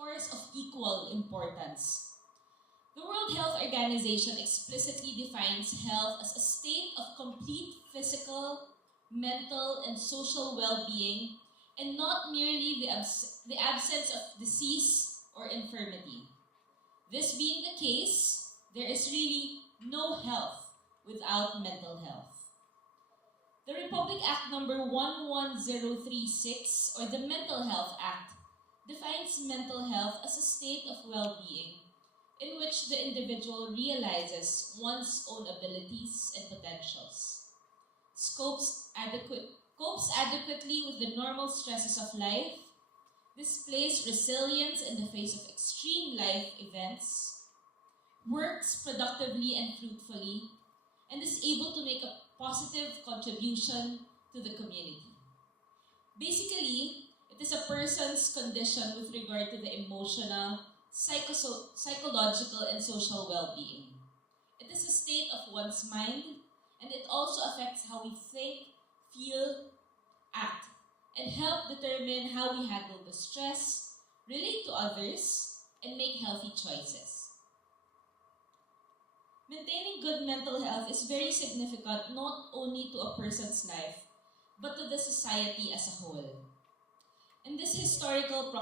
course of equal importance. The World Health Organization explicitly defines health as a state of complete physical, mental, and social well-being, and not merely the absence of disease or infirmity. This being the case, there is really no health without mental health. The Republic Act number 11036, or the Mental Health Act, defines mental health as a state of well-being in which the individual realizes one's own abilities and potentials, copes adequately with the normal stresses of life, displays resilience in the face of extreme life events, works productively and fruitfully, and is able to make a positive contribution to the community. Basically, it is a person's condition with regard to the emotional, psychological, and social well-being. It is a state of one's mind, and it also affects how we think, feel, act, and help determine how we handle the stress, relate to others, and make healthy choices. Maintaining good mental health is very significant not only to a person's life, but to the society as a whole. In the historical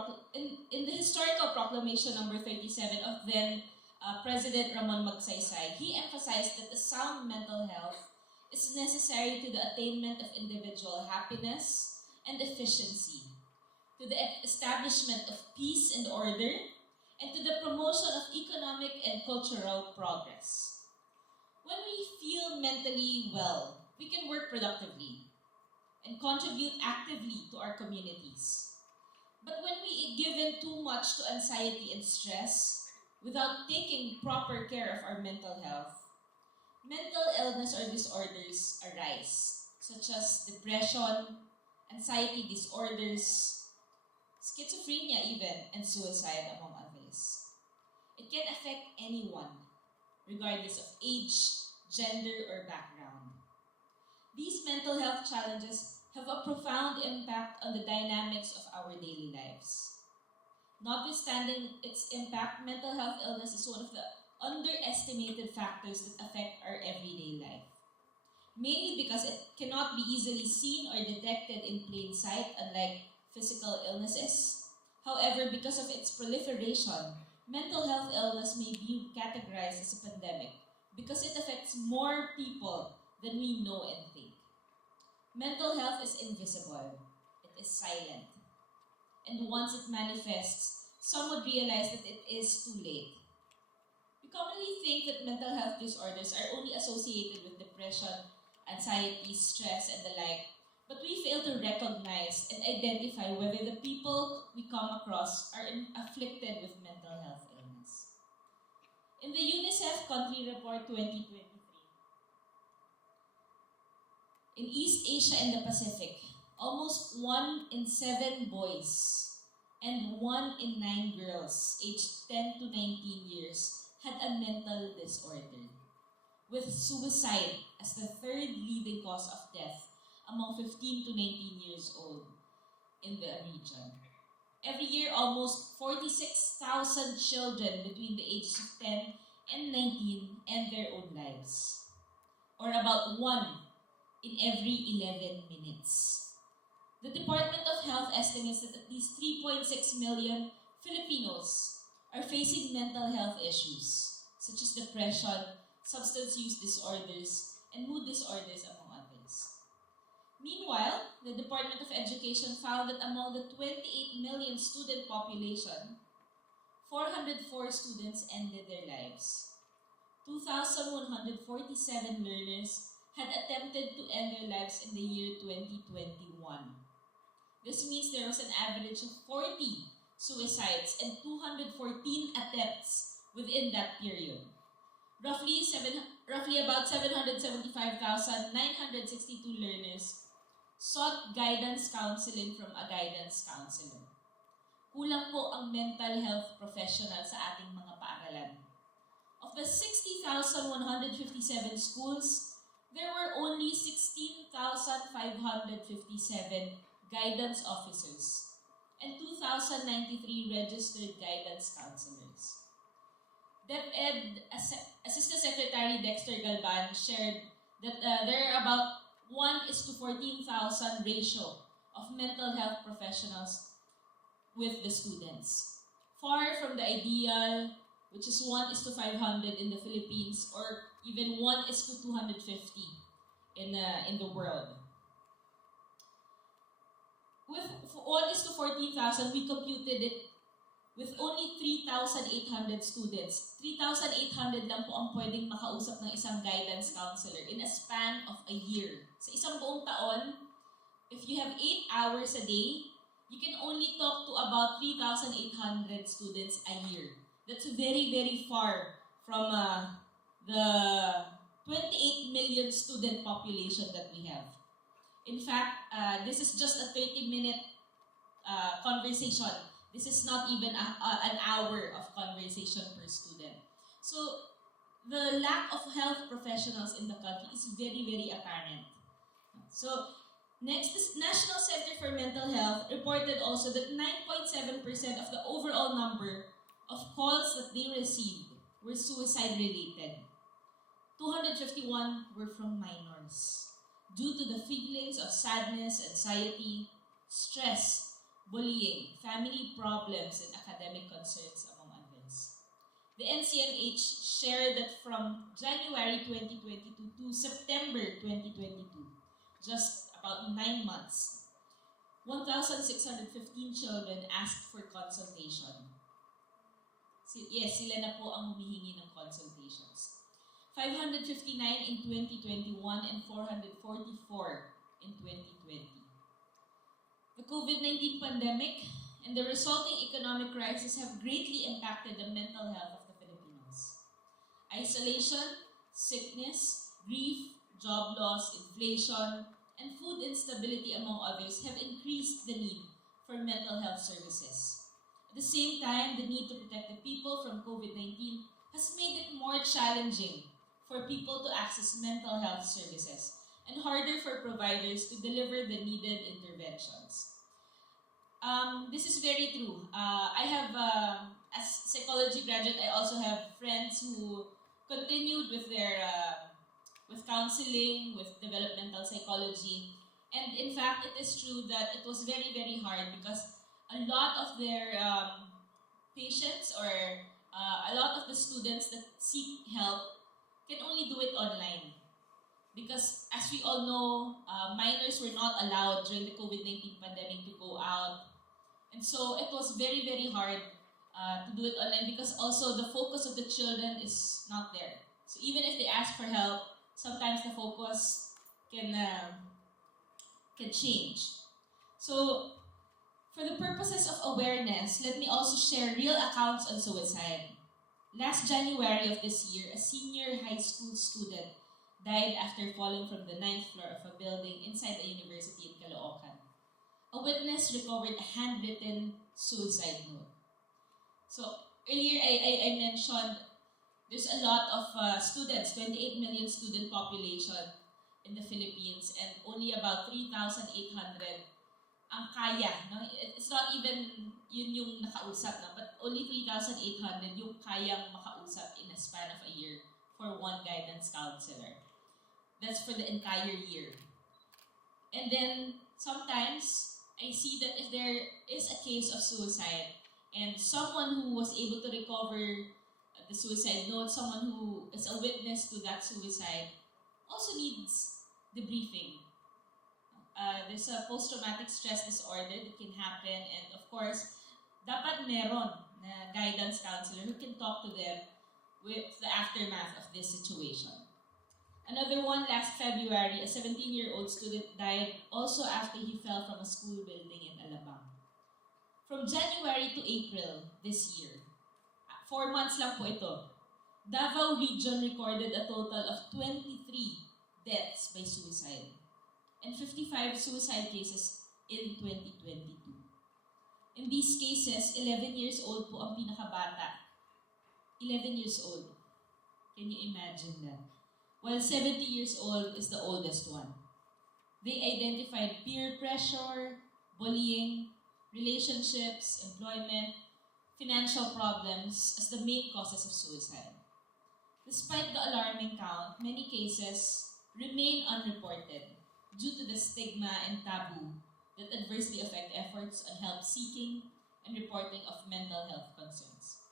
proclamation number 37 of then President Ramon Magsaysay, he emphasized that a sound mental health is necessary to the attainment of individual happiness and efficiency, to the establishment of peace and order, and to the promotion of economic and cultural progress. When we feel mentally well, we can work productively and contribute actively to our communities. But when we give in too much to anxiety and stress without taking proper care of our mental health, mental illness or disorders arise, such as depression, anxiety disorders, schizophrenia even, and suicide, among others. It can affect anyone, regardless of age, gender, or background. These mental health challenges have a profound impact on the dynamics of our daily lives. Notwithstanding its impact, mental health illness is one of the underestimated factors that affect our everyday life. Mainly because it cannot be easily seen or detected in plain sight, unlike physical illnesses. However, because of its proliferation, mental health illness may be categorized as a pandemic because it affects more people than we know and think. Mental health is invisible. It is silent. And once it manifests, some would realize that it is too late. We commonly think that mental health disorders are only associated with depression, anxiety, stress, and the like, but we fail to recognize and identify whether the people we come across are afflicted with mental health illness. In the UNICEF Country Report 2023, in East Asia and the Pacific, almost 1 in 7 boys and 1 in 9 girls aged 10 to 19 years had a mental disorder, with suicide as the third leading cause of death among 15 to 19 years old in the region. Every year, almost 46,000 children between the ages of 10 and 19 end their own lives, or about 1 in every 11 minutes. The Department of Health estimates that at least 3.6 million Filipinos are facing mental health issues, such as depression, substance use disorders, and mood disorders, among others. Meanwhile, the Department of Education found that among the 28 million student population, 404 students ended their lives. 2,147 learners had attempted to end their lives in the year 2021. This means there was an average of 40 suicides and 214 attempts within that period. Roughly about 775,962 learners sought guidance counseling from a guidance counselor. Kulang po ang mental health professional sa ating mga paaralan. Of the 60,157 schools, there were only 16,557 guidance officers, and 2,093 registered guidance counselors. DepEd Assistant Secretary Dexter Galban shared that there are about 1:14,000 ratio of mental health professionals with the students. Far from the ideal, which is 1:500 in the Philippines, or even 1:250 in the world. With 1:14,000, we computed it with only 3,800 students. 3,800 lang po ang pwedeng makausap ng isang guidance counselor in a span of a year. Sa isang buong taon, if you have 8 hours a day, you can only talk to about 3,800 students a year. That's very, very far from the 28 million student population that we have. In fact, this is just a 30-minute conversation. This is not even an hour of conversation per student. So, the lack of health professionals in the country is very, very apparent. So, next, the National Center for Mental Health reported also that 9.7% of the overall number of calls that they received were suicide-related. 251 were from minors due to the feelings of sadness, anxiety, stress, bullying, family problems, and academic concerns, among others. The NCMH shared that from January 2022 to September 2022, just about 9 months, 1,615 children asked for consultation. Yes, sila na po ang humihingi ng consultations. 559 in 2021 and 444 in 2020. The COVID-19 pandemic and the resulting economic crisis have greatly impacted the mental health of the Filipinos. Isolation, sickness, grief, job loss, inflation, and food instability, among others, have increased the need for mental health services. At the same time, the need to protect the people from COVID-19 has made it more challenging for people to access mental health services and harder for providers to deliver the needed interventions. This is very true. I have, as psychology graduate, I also have friends who continued with their with counseling, with developmental psychology, and in fact, it is true that it was very, very hard because a lot of their patients or a lot of the students that seek help can only do it online. Because as we all know, minors were not allowed during the COVID-19 pandemic to go out. And so it was very, very hard to do it online because also the focus of the children is not there. So even if they ask for help, sometimes the focus can change. So for the purposes of awareness, let me also share real accounts on suicide. Last January of this year, a senior high school student died after falling from the 9th floor of a building inside a university in Caloocan. A witness recovered a handwritten suicide note. So earlier I mentioned there's a lot of students, 28 million student population in the Philippines, and only about 3,800 ang kaya. No? It's not even yun yung nakausap, no? But only 3,800 yung kayang makausap in a span of a year for one guidance counselor. That's for the entire year. And then, sometimes, I see that if there is a case of suicide and someone who was able to recover the suicide note, someone who is a witness to that suicide, also needs debriefing. There's a post-traumatic stress disorder that can happen, and of course, dapat meron na guidance counselor who can talk to them with the aftermath of this situation. Another one, last February, a 17-year-old student died also after he fell from a school building in Alabang. From January to April this year, 4 months lang po ito, Davao Region recorded a total of 23 deaths by suicide and 55 suicide cases in 2022. In these cases, 11 years old po ang pinakabata. 11 years old. Can you imagine that? While 70 years old is the oldest one. They identified peer pressure, bullying, relationships, employment, financial problems as the main causes of suicide. Despite the alarming count, many cases remain unreported due to the stigma and taboo that adversely affect efforts on help seeking and reporting of mental health concerns.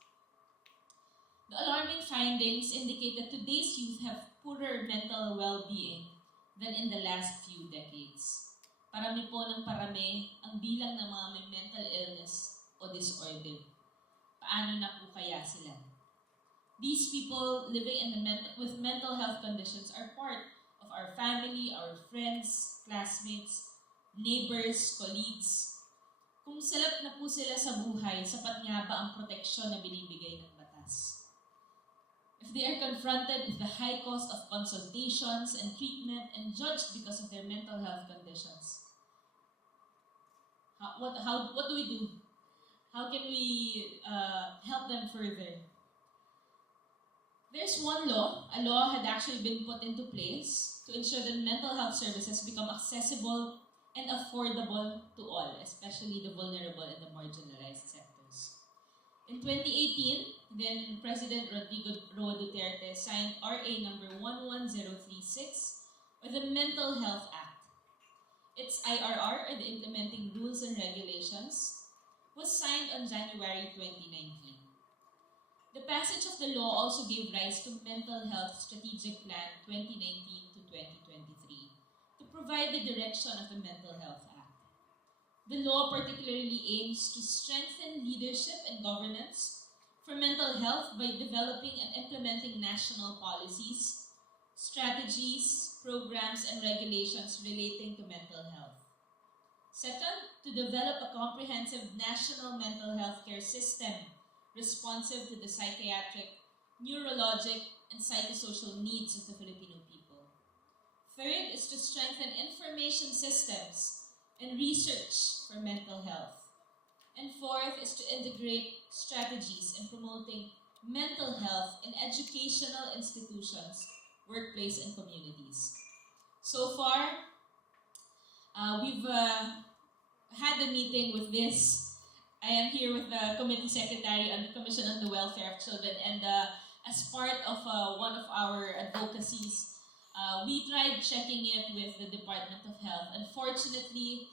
The alarming findings indicate that today's youth have poorer mental well-being than in the last few decades. Parami po ng parami ang bilang ng mga may mental illness o disorder. Paano na po kaya sila? These people living with mental health conditions are part of our family, our friends, classmates, neighbors, colleagues. Kung salap na po sila sa buhay, sapat nga ba ang proteksyon na binibigay ng batas? If they are confronted with the high cost of consultations and treatment and judged because of their mental health conditions, what do we do? How can we help them further? There's one law. A law had actually been put into place to ensure that mental health services become accessible and affordable to all, especially the vulnerable and the marginalized sectors. In 2018, then President Rodrigo Roa Duterte signed RA number 11036, or the Mental Health Act. Its IRR, or the Implementing Rules and Regulations, was signed on January 2019. The passage of the law also gave rise to Mental Health Strategic Plan 2019 to 2023 to provide the direction of the Mental Health Act. The law particularly aims to strengthen leadership and governance for mental health by developing and implementing national policies, strategies, programs, and regulations relating to mental health. Second, to develop a comprehensive national mental health care system responsive to the psychiatric, neurologic, and psychosocial needs of the Filipino people. Third is to strengthen information systems and research for mental health. And fourth is to integrate strategies in promoting mental health in educational institutions, workplace, and communities. So far, we've had a meeting with this. I am here with the Committee Secretary on the Commission on the Welfare of Children, and as part of one of our advocacies, we tried checking it with the Department of Health. Unfortunately,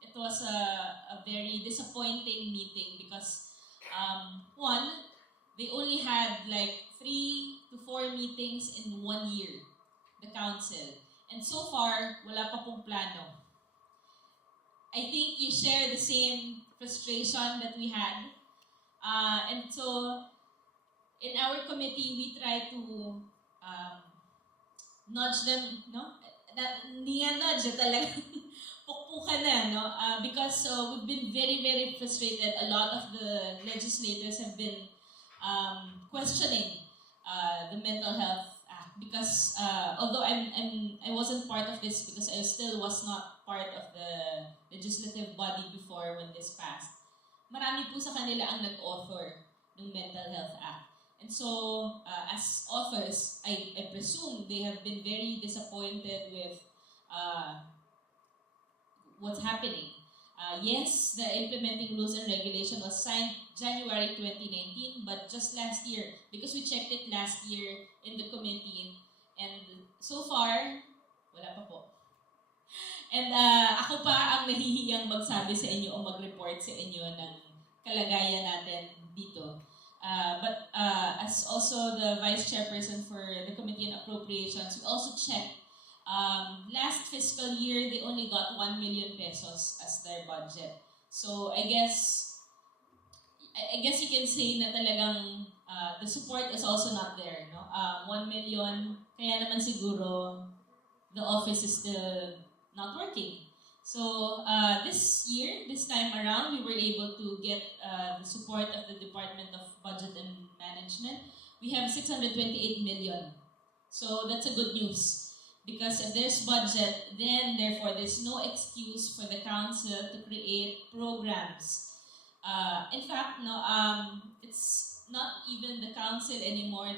it was a very disappointing meeting because, one, they only had like 3 to 4 meetings in 1 year, the council. And so far, wala pa pong plano. I think you share the same frustration that we had. And so, in our committee, we try to nudge them, no? Hindi nga nudge, talaga pukpukan na, no? Because we've been very, very frustrated. A lot of the legislators have been questioning the Mental Health Act because although I wasn't part of this because I still was not part of the legislative body before when this passed, marami po sa kanila ang nag-author ng Mental Health Act. And so, as authors, I presume they have been very disappointed with what's happening. Yes, the Implementing Rules and Regulation was signed January 2019, but just last year, because we checked it last year in the committee, and so far, wala pa po. And ako pa ang nahihiyang magsabi sa inyo o mag-report sa inyo ng kalagayan natin dito. But as also the Vice Chairperson for the Committee on Appropriations, we also checked last fiscal year, they only got 1 million pesos as their budget. So I guess you can say na talagang the support is also not there. No? 1 million, kaya naman siguro the office is still not working. So this year, this time around, we were able to get the support of the Department of Budget and Management. We have 628 million. So that's a good news. Because if there's budget, then therefore there's no excuse for the council to create programs. In fact, no, it's not even the council anymore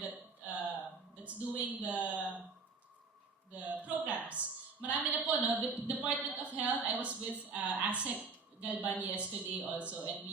that's doing the programs. Marami na po, no? The Department of Health, I was with ASEC Galban yesterday also, and we